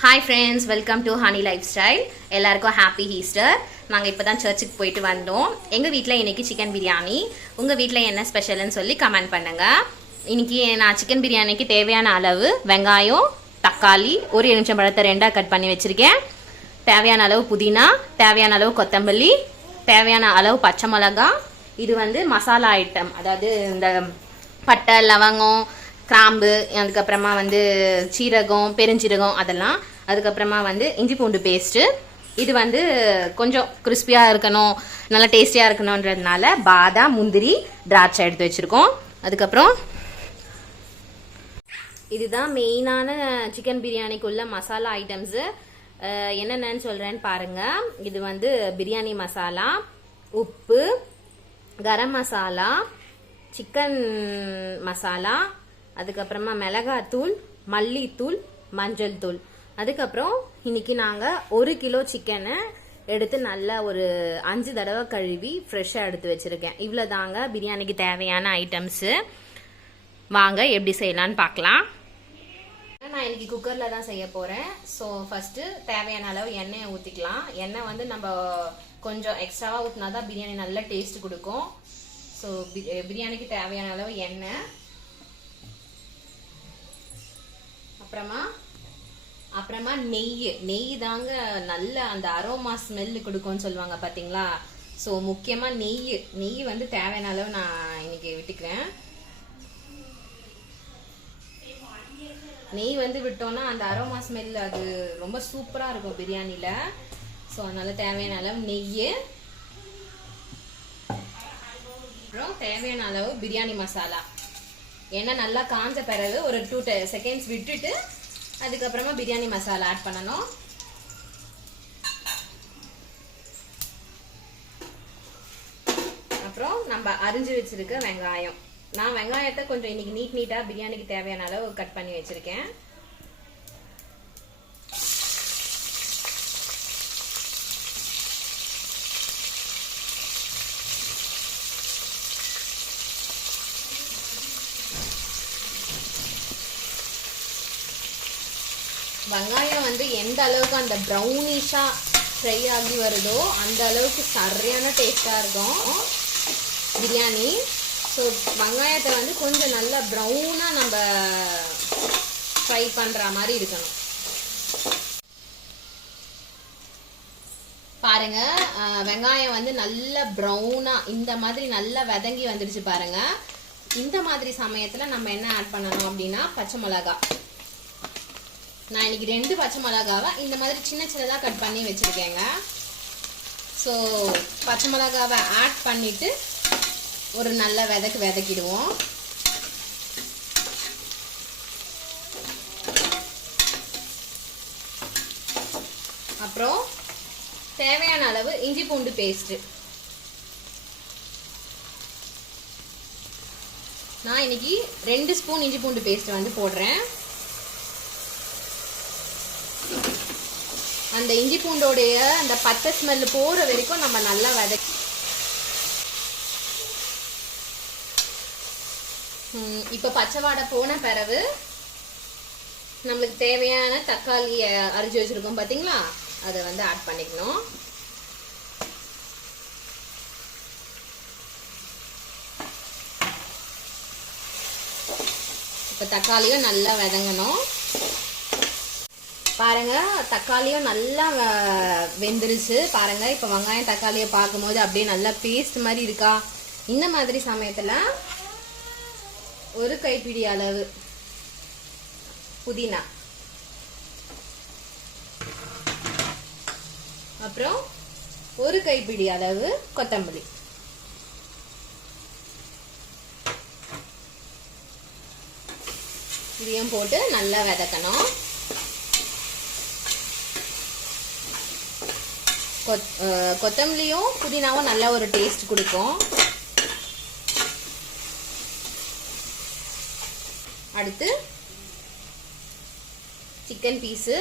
Hi friends welcome to honey life style எல்லாருக்கும் happy Easter நாங்கள் இப்போ தான் சர்ச்சுக்கு போயிட்டு வந்தோம். எங்கள் வீட்டில் இன்றைக்கி சிக்கன் பிரியாணி உங்கள் வீட்டில் என்ன ஸ்பெஷல்னு சொல்லி கமெண்ட் பண்ணுங்கள் இன்றைக்கி நான் சிக்கன் பிரியாணிக்கு தேவையான அளவு வெங்காயம் தக்காளி ஒரு எலுமிச்சம் பழத்தை ரெண்டாக கட் பண்ணி வச்சுருக்கேன். தேவையான அளவு புதினா தேவையான அளவு கொத்தமல்லி தேவையான அளவு பச்சை மிளகா. இது வந்து மசாலா ஐட்டம் அதாவது இந்த பட்டை லவங்கம் கிராம்பு அதுக்கப்புறமா வந்து சீரகம் பெருஞ்சீரகம் அதெல்லாம். அதுக்கப்புறமா வந்து இஞ்சி பூண்டு பேஸ்ட்டு இது வந்து கொஞ்சம் கிறிஸ்பியாக இருக்கணும் நல்லா டேஸ்டியாக இருக்கணுன்றதுனால பாதாம் முந்திரி திராட்சை எடுத்து வச்சுருக்கோம். அதுக்கப்புறம் இதுதான் மெயினான சிக்கன் பிரியாணிக்குள்ள மசாலா ஐட்டம்ஸு என்னென்னு சொல்கிறேன்னு பாருங்க. இது வந்து பிரியாணி மசாலா உப்பு கரம் மசாலா சிக்கன் மசாலா அதுக்கப்புறமா மிளகாத்தூள் மல்லித்தூள் மஞ்சள் தூள் அதுக்கப்புறம் இன்னைக்கு நாங்கள் ஒரு கிலோ சிக்கனை எடுத்து நல்லா ஒரு அஞ்சு தடவை கழுவி ஃப்ரெஷ்ஷாக எடுத்து வச்சுருக்கேன். இவ்வளோ தாங்க பிரியாணிக்கு தேவையான ஐட்டம்ஸு வாங்க எப்படி செய்யலான்னு பார்க்கலாம். நான் இன்னைக்கு குக்கரில் தான் செய்ய போகிறேன் ஸோ ஃபஸ்ட்டு தேவையான அளவு எண்ணெயை ஊற்றிக்கலாம் எண்ணெய் வந்து நம்ம கொஞ்சம் எக்ஸ்ட்ராவாக ஊற்றினா தான் பிரியாணி நல்ல டேஸ்ட் கொடுக்கும். ஸோ பிரியாணிக்கு தேவையான அளவு எண்ணெய். அப்புறமா அப்புறமா நெய் நெய் தாங்க நல்ல அந்த அரோமா ஸ்மெல் கொடுக்கும்னு சொல்லுவாங்க பார்த்தீங்களா ஸோ முக்கியமாக நெய் நெய் வந்து தேவையான அளவு நான் இன்னைக்கு விட்டுக்கிறேன். நெய் வந்து விட்டோம்னா அந்த அரோமா ஸ்மெல் அது ரொம்ப சூப்பராக இருக்கும் பிரியாணியில் ஸோ அதனால தேவையான அளவு நெய் அப்புறம் தேவையான அளவு பிரியாணி மசாலா. எண்ணெய் நல்லா காஞ்ச பிறகு ஒரு டூ செகண்ட்ஸ் விட்டுட்டு அதுக்கப்புறமா பிரியாணி மசாலா ஆட் பண்ணணும். அப்புறம் நம்ம அரிஞ்சு வச்சிருக்க வெங்காயம். நான் வெங்காயத்தை கொஞ்சம் இன்னைக்கு நீட் நீட்டாக பிரியாணிக்கு தேவையான அளவு கட் பண்ணி வச்சிருக்கேன். வெங்காயம் வந்து எந்த அளவுக்கு அந்த ப்ரௌனிஷாக ஃப்ரை ஆகி வருதோ அந்த அளவுக்கு சரியான டேஸ்ட்டாக இருக்கும். பிரியாணி. ஸோ வெங்காயத்தை வந்து கொஞ்சம் நல்லா ப்ரௌனாக நம்ம ஃப்ரை பண்ணுற மாதிரி இருக்கணும். பாருங்க வெங்காயம் வந்து நல்ல ப்ரௌனாக இந்த மாதிரி நல்லா வதங்கி வந்துடுச்சு பாருங்க. இந்த மாதிரி சமயத்தில் நம்ம என்ன ஆட் பண்ணணும் அப்படின்னா பச்சை மிளகாய். நான் இன்னைக்கு ரெண்டு பச்சை மிளகாவை இந்த மாதிரி சின்ன சின்னதாக கட் பண்ணி வச்சுருக்கேங்க. ஸோ பச்சை மிளகாவை ஆட் பண்ணிவிட்டு ஒரு நல்ல விதக்கு விதக்கிடுவோம். அப்புறம் தேவையான அளவு இஞ்சி பூண்டு பேஸ்ட்டு நான் இன்னைக்கு ரெண்டு ஸ்பூன் இஞ்சி பூண்டு பேஸ்ட் வந்து போடுறேன். அந்த இஞ்சி பூண்டோடைய அந்த பச்சை ஸ்மெல் போகிற வரைக்கும் நம்ம நல்லா வதக்கி இப்போ பச்சை வாடை போன பிறகு நம்மளுக்கு தேவையான தக்காளியை அரிஞ்சு வச்சுருக்கோம் பார்த்தீங்களா அதை வந்து ஆட் பண்ணிக்கணும். இப்போ தக்காளியும் நல்லா வதங்கணும். பாருங்க தக்காளியும் நல்லா வெந்துருச்சு. பாருங்க இப்போ வெங்காயம் தக்காளியை பார்க்கும்போது அப்படியே நல்லா பேஸ்ட் மாதிரி இருக்கா? இந்த மாதிரி சமயத்துல ஒரு கைப்பிடி அளவு புதினா. அப்புறம் ஒரு கைப்பிடி அளவு கொத்தமல்லி. இதையும் போட்டு நல்லா வதக்கணும். கொத் கொத்தமல்லியும் புதினாவும் நல்ல ஒரு டேஸ்ட் கொடுக்கும். அடுத்து சிக்கன் பீஸு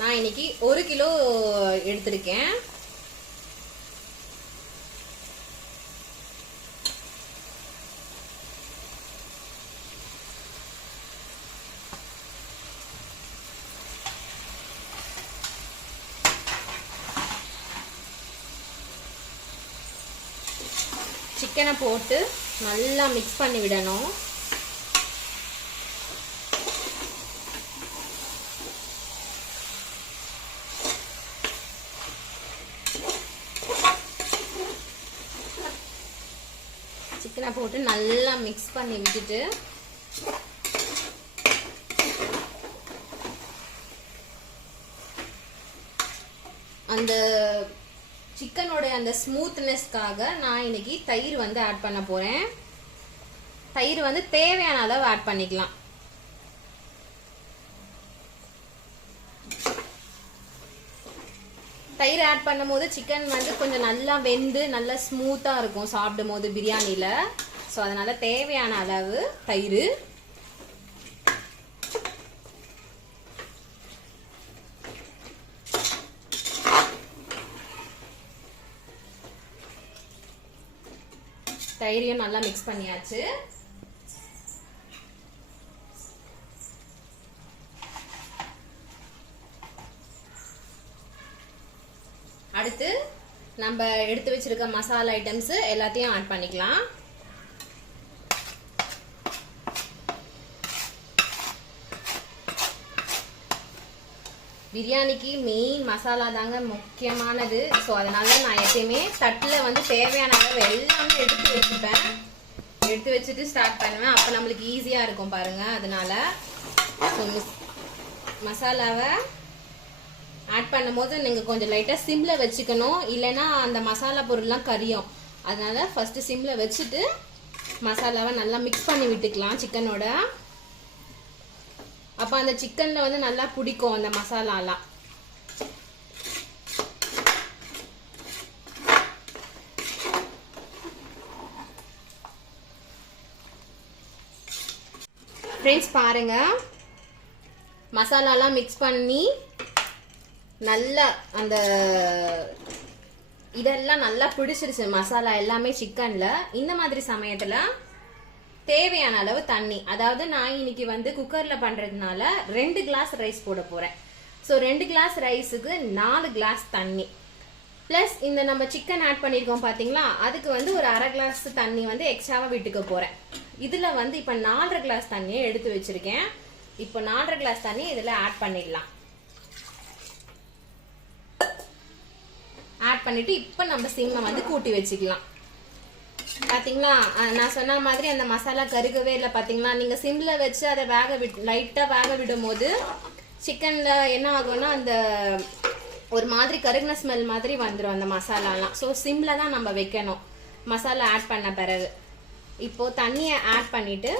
நான் இன்னைக்கு ஒரு கிலோ எடுத்திருக்கேன். சிக்கனை போட்டு நல்லா மிக்ஸ் பண்ணி விடணும். சிக்கனை போட்டு நல்லா மிக்ஸ் பண்ணி விட்டுட்டு அந்த சிக்கனோட அந்த ஸ்மூத்னஸ்க்காக நான் இன்னைக்கு தயிர் வந்து ஆட் பண்ண போறேன். தயிர் வந்து தேவையான அளவு ஆட் பண்ணிக்கலாம். தயிர் ஆட் பண்ணும்போது சிக்கன் வந்து கொஞ்சம் நல்லா வெந்து நல்லா ஸ்மூத்தா இருக்கும் சாப்பிடும் போது பிரியாணியில் ஸோ அதனால தேவையான அளவு தயிர். தயிரையும் நல்லா மிக்ஸ் பண்ணியாச்சு. அடுத்து நம்ம எடுத்து வச்சிருக்க மசாலா ஐட்டம்ஸ் எல்லாத்தையும் ஆட் பண்ணிக்கலாம். பிரியாணிக்கு மெயின் மசாலா தாங்க முக்கியமானது. ஸோ அதனால நான் எப்பயுமே தட்டில் வந்து தேவையான அளவு எல்லாமே எடுத்து வச்சுப்பேன். எடுத்து வச்சுட்டு ஸ்டார்ட் பண்ணுவேன். அப்போ நம்மளுக்கு ஈஸியாக இருக்கும் பாருங்க அதனால. ஸோ மசாலாவை ஆட் பண்ணும்போது நீங்கள் கொஞ்சம் லைட்டாக சிம்மில் வச்சுக்கணும். இல்லைன்னா அந்த மசாலா பொருள்லாம் கரியும். அதனால ஃபஸ்ட்டு சிம்மில் வச்சுட்டு மசாலாவை நல்லா மிக்ஸ் பண்ணி விட்டுக்கலாம் சிக்கனோட அப்போ அந்த சிக்கனில் வந்து நல்லா பிடிக்கும் அந்த மசாலாலாம். ஃப்ரெண்ட்ஸ் பாருங்க. மசாலாலாம் மிக்ஸ் பண்ணி நல்லா அந்த இதெல்லாம் நல்லா பிடிச்சிருச்சு மசாலா எல்லாமே சிக்கனில். இந்த மாதிரி சமயத்தில் தேவையான அளவு தண்ணி. அதாவது நான் இன்னைக்கு வந்து குக்கர்ல பண்றதுனால ரெண்டு கிளாஸ் ரைஸ் போட போறேன். ஸோ ரெண்டு கிளாஸ் ரைஸுக்கு நாலு கிளாஸ் தண்ணி. ப்ளஸ் இந்த நம்ம சிக்கன் ஆட் பண்ணியிருக்கோம் பார்த்தீங்களா அதுக்கு வந்து ஒரு அரை கிளாஸ் தண்ணி வந்து எக்ஸ்ட்ராவாக விட்டுக்க போகிறேன் இதில் வந்து இப்போ நாலரை கிளாஸ் தண்ணியை எடுத்து வச்சிருக்கேன். இப்போ நாலரை கிளாஸ் தண்ணி இதில் ஆட் பண்ணிடலாம். ஆட் பண்ணிவிட்டு இப்போ நம்ம சிம்மை வந்து கூட்டி வச்சுக்கலாம். பார்த்தீங்களா நான் சொன்ன மாதிரி அந்த மசாலா கருகவே இல்லை பார்த்தீங்களா நீங்கள் சிம்மில் வச்சு அதை வேக விட் லைட்டாக வேக விடும் போது சிக்கனில் என்ன ஆகும்னா அந்த ஒரு மாதிரி கருகின ஸ்மெல் மாதிரி வந்துடும் அந்த மசாலாலாம். ஸோ சிம்மில் தான் நம்ம வைக்கணும். மசாலா ஆட் பண்ண பிறகு. இப்போது தண்ணியை ஆட் பண்ணிவிட்டு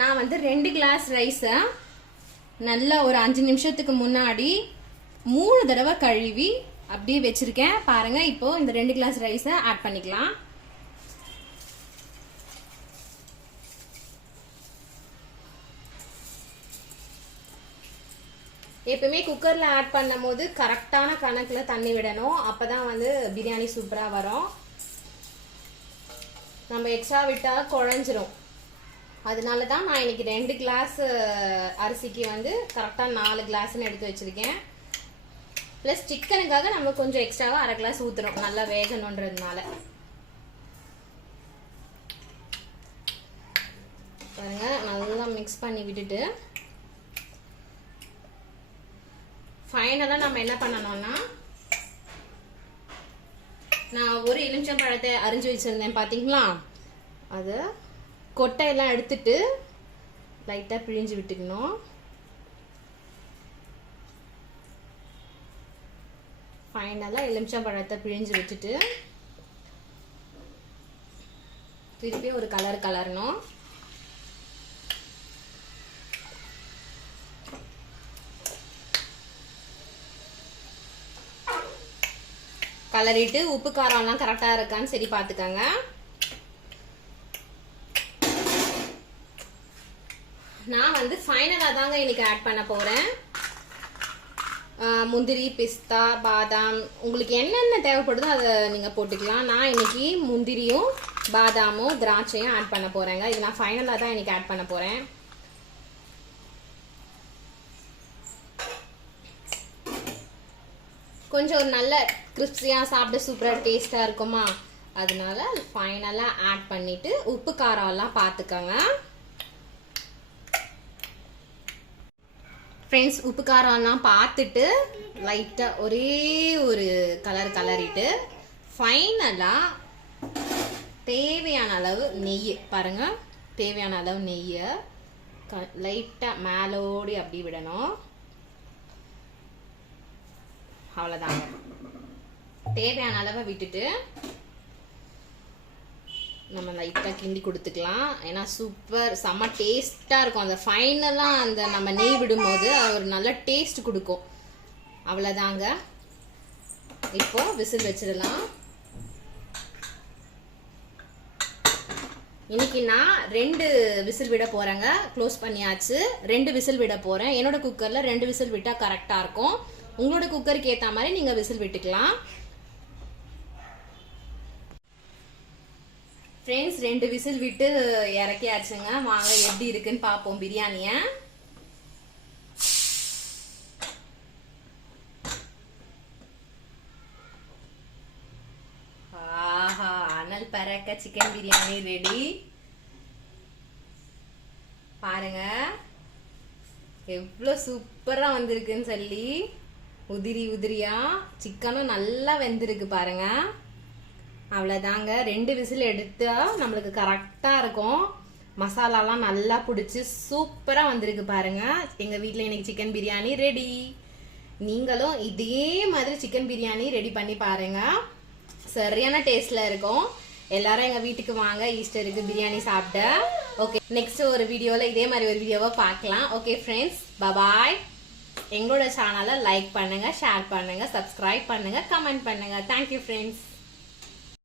நான் வந்து ரெண்டு கிளாஸ் ரைஸை நல்லா ஒரு அஞ்சு நிமிஷத்துக்கு முன்னாடி மூணு தடவை கழுவி அப்படியே வச்சிருக்கேன். பாருங்க இப்போ இந்த ரெண்டு கிளாஸ் ரைஸை ஆட் பண்ணிக்கலாம். எப்பவுமே குக்கர்ல ஆட் பண்ணும்போது கரெக்டான கணக்குல தண்ணி விடணும். அப்பதான் வந்து பிரியாணி சூப்பரா வரும். நம்ம எக்ஸ்ட்ரா விட்டா குழஞ்சிரும். அதனால தான் நான் இன்னைக்கு ரெண்டு கிளாஸ் அரிசிக்கு வந்து கரெக்டாக நாலு கிளாஸ்ன்னு எடுத்து வச்சிருக்கேன். ப்ளஸ் சிக்கனுக்காக நம்ம கொஞ்சம் எக்ஸ்ட்ராவாக அரை கிளாஸ் ஊற்றுறோம் நல்லா வேகணுன்றதுனால. பாருங்க நல்லா மிக்ஸ் பண்ணி விட்டுட்டு. ஃபைனலாக நம்ம என்ன பண்ணணும்னா நான் ஒரு எலுமிச்சம் பழத்தை அரிஞ்சு வச்சிருந்தேன் பார்த்தீங்களா அதை கொட்டையெல்லாம் எடுத்துட்டு லைட்டாக பிழிஞ்சு விட்டுக்கணும். ஃபைனலாக எலுமிச்சம்பழத்தை பிழிஞ்சு விட்டுட்டு திருப்பி ஒரு கலர் கலரணும். கலரிட்டு உப்பு காரம்லாம் கரெக்டாக இருக்கான்னு சரி பார்த்துக்கோங்க. நான் வந்து ஃபைனலாக தாங்க இன்னைக்கு ஆட் பண்ண போகிறேன் முந்திரி பிஸ்தா பாதாம். உங்களுக்கு என்னென்ன தேவைப்படுதோ அதை நீங்கள் போட்டுக்கலாம். நான் இன்னைக்கு முந்திரியும் பாதாமும் திராட்சையும் ஆட் பண்ண போகிறேங்க இது நான் ஃபைனலாக தான் இன்னைக்கு ஆட் பண்ண போகிறேன் கொஞ்சம் ஒரு நல்ல கிறிஸ்பியாக சாப்பிட சூப்பராக டேஸ்ட்டாக இருக்குமா? அதனால ஃபைனலாக ஆட் பண்ணிவிட்டு உப்பு காரம் எல்லாம் பார்த்துக்கோங்க. ஃப்ரெண்ட்ஸ் உப்பு காரம்லாம் பார்த்துட்டு லைட்டாக ஒரே ஒரு கலர் கலரிட்டு ஃபைனலாக தேவையான அளவு நெய் பாருங்கள் தேவையான அளவு நெய்யை க லைட்டாக மேலோடி அப்படி விடணும். அவ்வளோதாங்க தேவையான அளவை விட்டுட்டு நம்ம லைட்டாக கிண்டி கொடுத்துக்கலாம். ஏன்னா சூப்பர் செம்ம டேஸ்ட்டாக இருக்கும். அந்த ஃபைனலாக அந்த நம்ம நெய் விடும்போது ஒரு நல்ல டேஸ்ட் கொடுக்கும். அவ்வளோதாங்க இப்போ விசில் வச்சிடலாம். இன்னைக்கு நான் ரெண்டு விசில் விட போறேங்க. க்ளோஸ் பண்ணியாச்சு. ரெண்டு விசில் விட போறேன். என்னோட குக்கர்ல ரெண்டு விசில் விட்டா கரெக்டா இருக்கும். உங்களோட குக்கருக்கு ஏத்த மாதிரி நீங்க விசில் விட்டுக்கலாம். ஃப்ரெண்ட்ஸ் ரெண்டு விசில் விட்டு இறக்கியாச்சுங்க. வாங்க எப்படி இருக்குன்னு பார்ப்போம் பிரியாணியை. ஆஹா அனல் பறக்க சிக்கன் பிரியாணி ரெடி பாருங்க. எவ்வளோ சூப்பரா வந்திருக்குன்னு சொல்லி. உதிரி உதிரியா. சிக்கனும் நல்லா வெந்திருக்கு பாருங்க. அவ்வளோதாங்க ரெண்டு விசில் எடுத்தா நம்மளுக்கு கரெக்டாக இருக்கும். மசாலாலாம் நல்லா பிடிச்சி சூப்பராக வந்திருக்கு பாருங்கள் எங்கள் வீட்டில் இன்னைக்கு சிக்கன் பிரியாணி ரெடி நீங்களும் இதே மாதிரி சிக்கன் பிரியாணி ரெடி பண்ணி பாருங்கள் சரியான டேஸ்டில் இருக்கும். எல்லாரும் எங்கள் வீட்டுக்கு வாங்க. ஈஸ்டருக்கு பிரியாணி சாப்பிட. ஓகே நெக்ஸ்ட் ஒரு வீடியோவில் இதே மாதிரி ஒரு வீடியோவை பார்க்கலாம். ஓகே ஃப்ரெண்ட்ஸ் பபாய் எங்களோட சேனலை லைக் பண்ணுங்கள் ஷேர் பண்ணுங்கள் சப்ஸ்கிரைப் பண்ணுங்க கமெண்ட் பண்ணுங்க. Thank you friends